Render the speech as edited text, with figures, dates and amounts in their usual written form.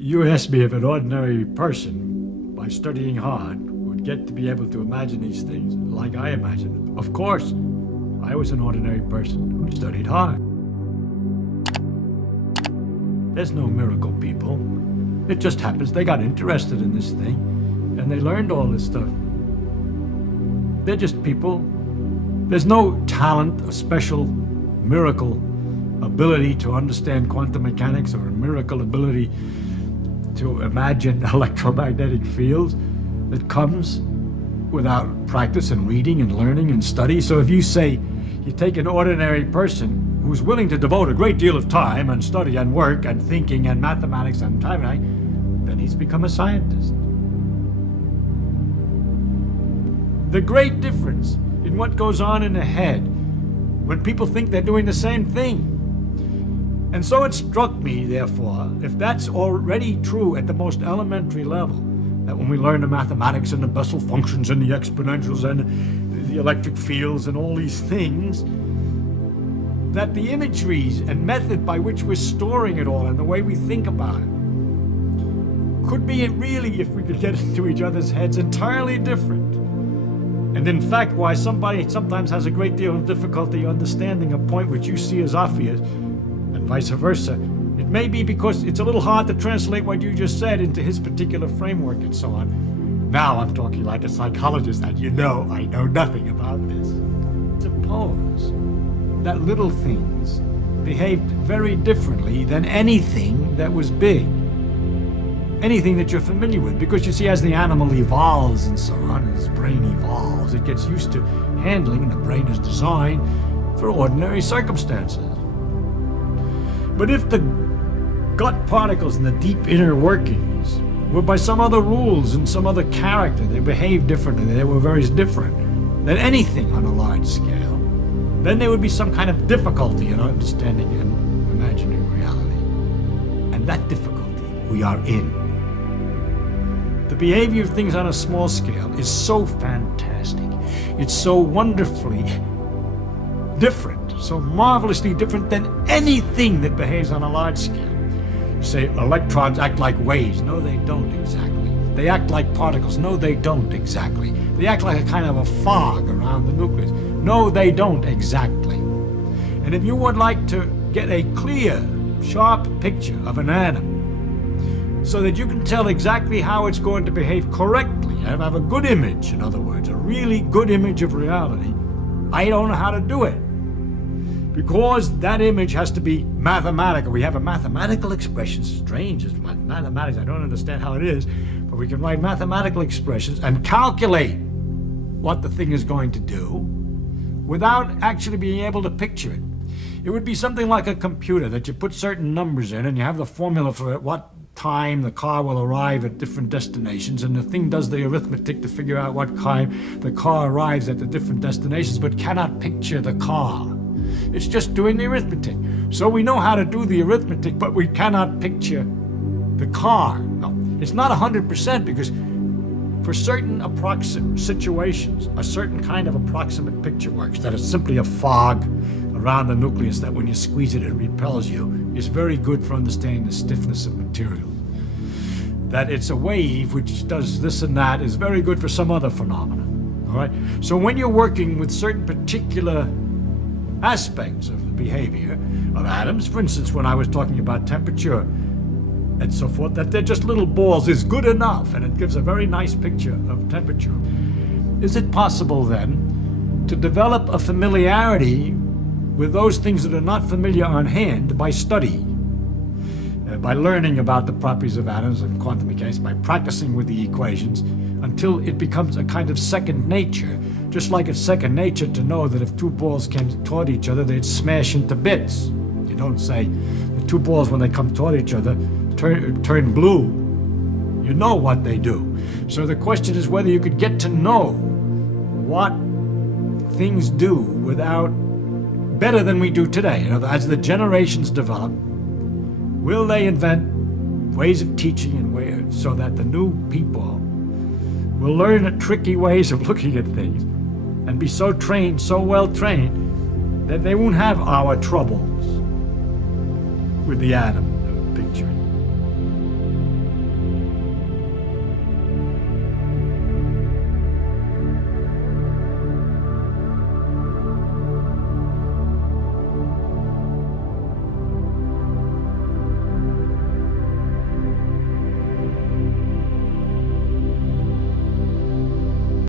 You asked me if an ordinary person, by studying hard, would get to be able to imagine these things like I imagine them. Of course, I was an ordinary person who studied hard. There's no miracle, people. It just happens they got interested in this thing, and they learned all this stuff. They're just people. There's no talent, a special miracle ability to understand quantum mechanics or a miracle ability to imagine electromagnetic fields that comes without practice and reading and learning and study. So if you say you take an ordinary person who's willing to devote a great deal of time and study and work and thinking and mathematics and time, then he's become a scientist. The great difference in what goes on in the head when people think they're doing the same thing. And so it struck me, therefore, if that's already true at the most elementary level, that when we learn the mathematics and the Bessel functions and the exponentials and the electric fields and all these things, that the imageries and method by which we're storing it all and the way we think about it could be really, if we could get into each other's heads, entirely different. And in fact, why somebody sometimes has a great deal of difficulty understanding a point which you see as obvious, and vice versa, it may be because it's a little hard to translate what you just said into his particular framework and so on. Now I'm talking like a psychologist, and you know I know nothing about this. Suppose that little things behaved very differently than anything that was big. Anything that you're familiar with, because you see, as the animal evolves and so on, and his brain evolves, it gets used to handling, and the brain is designed for ordinary circumstances. But if the gut particles and the deep inner workings were by some other rules and some other character, they behaved differently, they were very different than anything on a large scale, then there would be some kind of difficulty in understanding and imagining reality. And that difficulty we are in. The behavior of things on a small scale is so fantastic. It's so wonderfully different, so marvelously different than anything that behaves on a large scale. You say electrons act like waves. No, they don't exactly. They act like particles. No, they don't exactly. They act like a kind of a fog around the nucleus. No, they don't exactly. And if you would like to get a clear, sharp picture of an atom, so that you can tell exactly how it's going to behave correctly, and have a good image, in other words, a really good image of reality, I don't know how to do it. Because that image has to be mathematical. We have a mathematical expression, strange as mathematics, I don't understand how it is, but we can write mathematical expressions and calculate what the thing is going to do without actually being able to picture it. It would be something like a computer that you put certain numbers in and you have the formula for at what time the car will arrive at different destinations, and the thing does the arithmetic to figure out what time the car arrives at the different destinations, but cannot picture the car. It's just doing the arithmetic. So we know how to do the arithmetic, but we cannot picture the car. No, it's not 100%, because for certain approximate situations, a certain kind of approximate picture works, that is simply a fog around the nucleus that when you squeeze it, it repels you, is very good for understanding the stiffness of material. That it's a wave which does this and that is very good for some other phenomenon. All right? So when you're working with certain particular aspects of the behavior of atoms, for instance, when I was talking about temperature and so forth, that they're just little balls is good enough, and it gives a very nice picture of temperature. Is it possible then to develop a familiarity with those things that are not familiar on hand by study, by learning about the properties of atoms and quantum mechanics, by practicing with the equations, until it becomes a kind of second nature, just like it's second nature to know that if two balls came toward each other, they'd smash into bits. You don't say the two balls, when they come toward each other, turn blue. You know what they do. So the question is whether you could get to know what things do without better than we do today. You know, as the generations develop, will they invent ways of teaching and ways so that the new people will learn tricky ways of looking at things and be so trained, so well trained, that they won't have our troubles with the atom.